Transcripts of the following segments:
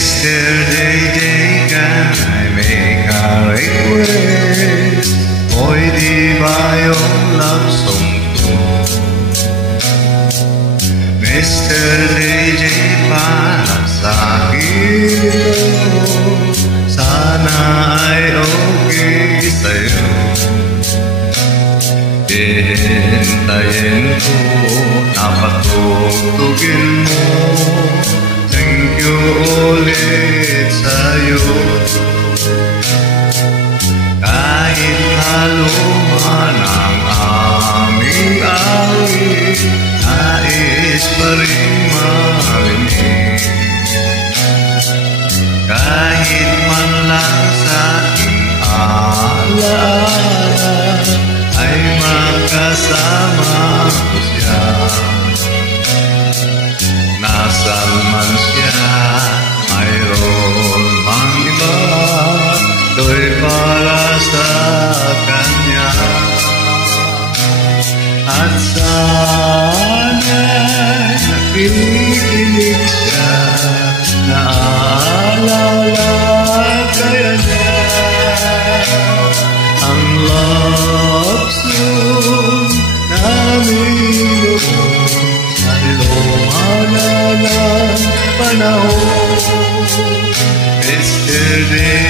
Yesterday, can I make a request? Pwede ba yung love song ko? Mr. DJ, para sa akin ito. Sana ay okay sa'yo. Hihintayin ko na patugtugin mo. Thank you ulit sa'yo. Kahit haluman ang aming awit, nais pa rin marinig. Kahit man lang sa aking alaala, ay makasama ko siya. Nasaan man siya, mayroon mang iba, do'y para sa kanya. At sana'y nakikinig siya, naalala kaya niya ang love song namin noon sa nilumanan panahon. Yesterday,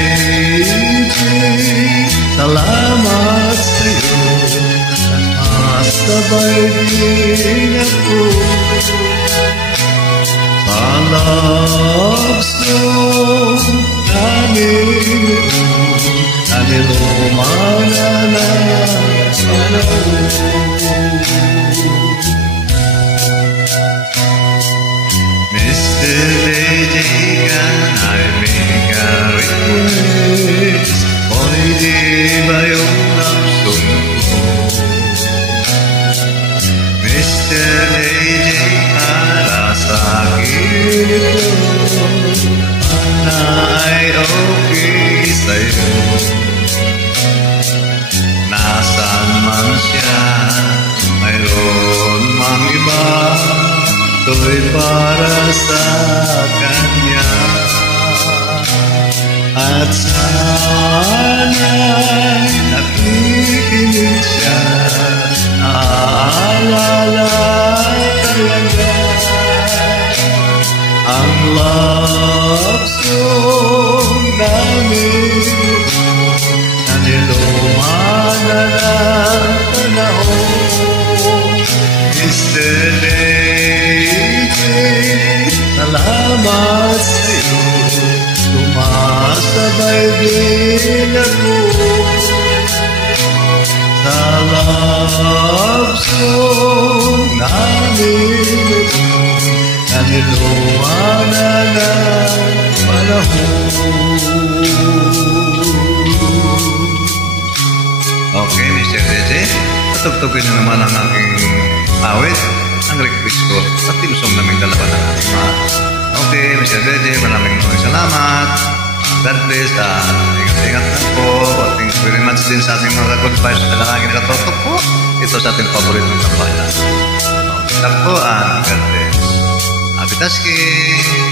salamat sa'yo at masabay din ako sa love song namin noon sa nilumanan panahon. Mr. DJ, can I make a request? Pwede ba yung love song ko? Mr. DJ, para sa akin ito. Sana ay okay sa'yo. Nasaan man siya, mayroon mang iba, to'y para sa kanya. At sana'y nakikinig siya, naalala kaya niya ang love song namin na nilumanan ang panahon. Yesterday, salamat sa'yo, sumasabay din ako sa love song namin na nilumanan ang panahon. Okay, Mr. DJ, patugtugin na naman ang aking awit. Ang request ko at timusong naming dalawa ng ating mahal. Okay, Mr. DJ, maraming salamat. God bless at ingat-ingat na po. Thank you very much din sa ating mga good vibes na lagi nakatotok po. Ito sa ating paboritong kampayan. Okay lang po and God bless. Happy tasking!